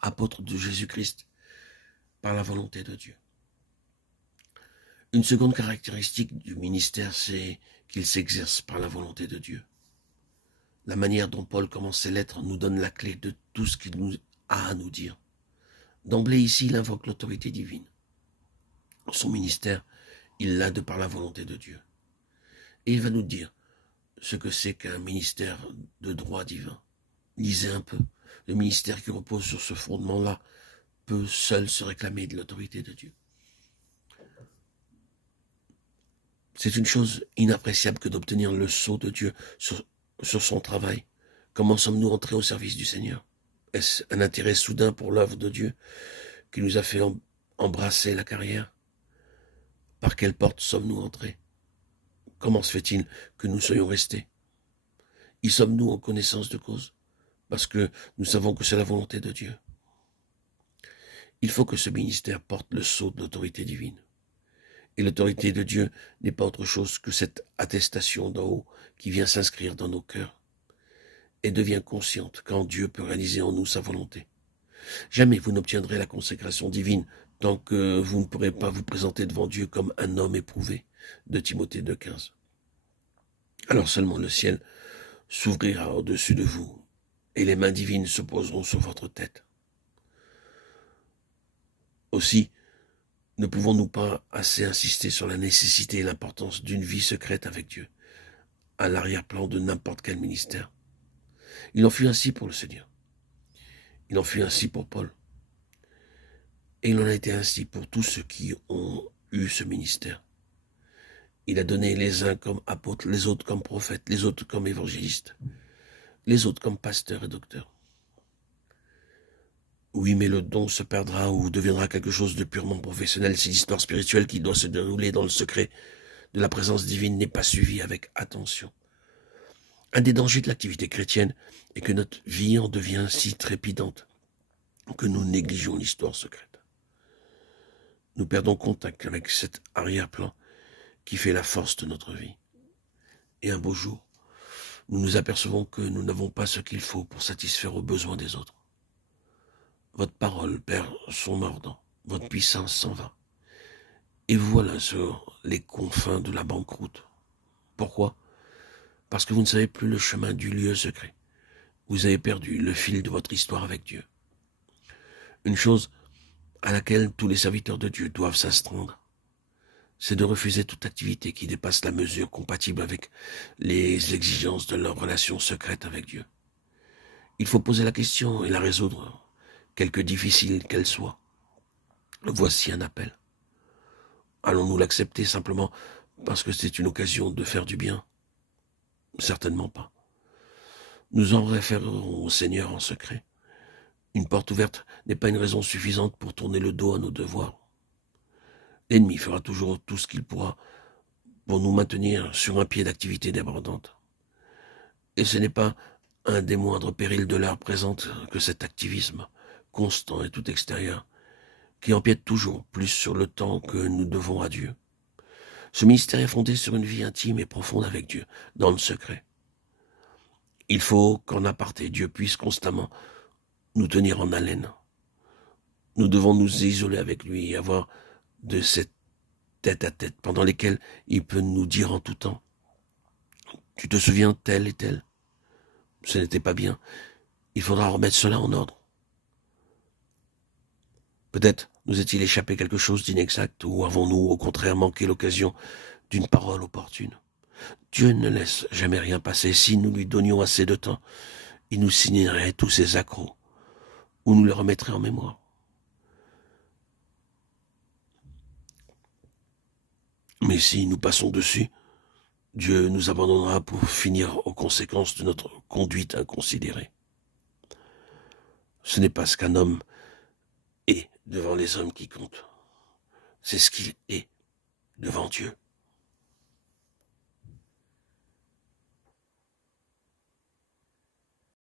apôtre de Jésus-Christ par la volonté de Dieu. Une seconde caractéristique du ministère, c'est qu'il s'exerce par la volonté de Dieu. La manière dont Paul commence ses lettres nous donne la clé de tout ce qu'il nous a à nous dire. D'emblée ici, il invoque l'autorité divine. Son ministère, il l'a de par la volonté de Dieu. Et il va nous dire ce que c'est qu'un ministère de droit divin. Lisez un peu. Le ministère qui repose sur ce fondement-là peut seul se réclamer de l'autorité de Dieu. C'est une chose inappréciable que d'obtenir le sceau de Dieu sur son travail. Comment sommes-nous entrés au service du Seigneur? Est-ce un intérêt soudain pour l'œuvre de Dieu qui nous a fait embrasser la carrière? Par quelle porte sommes-nous entrés? Comment se fait-il que nous soyons restés? Y sommes-nous en connaissance de cause? Parce que nous savons que c'est la volonté de Dieu. Il faut que ce ministère porte le sceau de l'autorité divine. Et l'autorité de Dieu n'est pas autre chose que cette attestation d'en haut qui vient s'inscrire dans nos cœurs et devient consciente quand Dieu peut réaliser en nous sa volonté. Jamais vous n'obtiendrez la consécration divine tant que vous ne pourrez pas vous présenter devant Dieu comme un homme éprouvé, de Timothée 2,15. Alors seulement le ciel s'ouvrira au-dessus de vous et les mains divines se poseront sur votre tête. Aussi, ne pouvons-nous pas assez insister sur la nécessité et l'importance d'une vie secrète avec Dieu, à l'arrière-plan de n'importe quel ministère. Il en fut ainsi pour le Seigneur. Il en fut ainsi pour Paul. Et il en a été ainsi pour tous ceux qui ont eu ce ministère. Il a donné les uns comme apôtres, les autres comme prophètes, les autres comme évangélistes, les autres comme pasteurs et docteurs. Oui, mais le don se perdra ou deviendra quelque chose de purement professionnel si l'histoire spirituelle qui doit se dérouler dans le secret de la présence divine n'est pas suivie avec attention. Un des dangers de l'activité chrétienne est que notre vie en devient si trépidante que nous négligeons l'histoire secrète. Nous perdons contact avec cet arrière-plan qui fait la force de notre vie. Et un beau jour, nous nous apercevons que nous n'avons pas ce qu'il faut pour satisfaire aux besoins des autres. Votre parole perd son mordant, votre puissance s'en va. Et vous voilà sur les confins de la banqueroute. Pourquoi? Parce que vous ne savez plus le chemin du lieu secret. Vous avez perdu le fil de votre histoire avec Dieu. Une chose à laquelle tous les serviteurs de Dieu doivent s'astreindre, c'est de refuser toute activité qui dépasse la mesure compatible avec les exigences de leur relation secrète avec Dieu. Il faut poser la question et la résoudre, quelque difficile qu'elle soit. Voici un appel. Allons-nous l'accepter simplement parce que c'est une occasion de faire du bien? Certainement pas. Nous en référerons au Seigneur en secret. Une porte ouverte n'est pas une raison suffisante pour tourner le dos à nos devoirs. L'ennemi fera toujours tout ce qu'il pourra pour nous maintenir sur un pied d'activité débordante. Et ce n'est pas un des moindres périls de l'heure présente que cet activisme, constant et tout extérieur, qui empiète toujours plus sur le temps que nous devons à Dieu. Ce ministère est fondé sur une vie intime et profonde avec Dieu, dans le secret. Il faut qu'en aparté, Dieu puisse constamment nous tenir en haleine. Nous devons nous isoler avec lui et avoir de cette tête-à-tête pendant lesquelles il peut nous dire en tout temps: tu te souviens tel et tel? Ce n'était pas bien. Il faudra remettre cela en ordre. Peut-être nous est-il échappé quelque chose d'inexact ou avons-nous au contraire manqué l'occasion d'une parole opportune? Dieu ne laisse jamais rien passer. Si nous lui donnions assez de temps, il nous signerait tous ses accros ou nous les remettrait en mémoire. Mais si nous passons dessus, Dieu nous abandonnera pour finir aux conséquences de notre conduite inconsidérée. Ce n'est pas ce qu'un homme est devant les hommes qui compte. C'est ce qu'il est devant Dieu.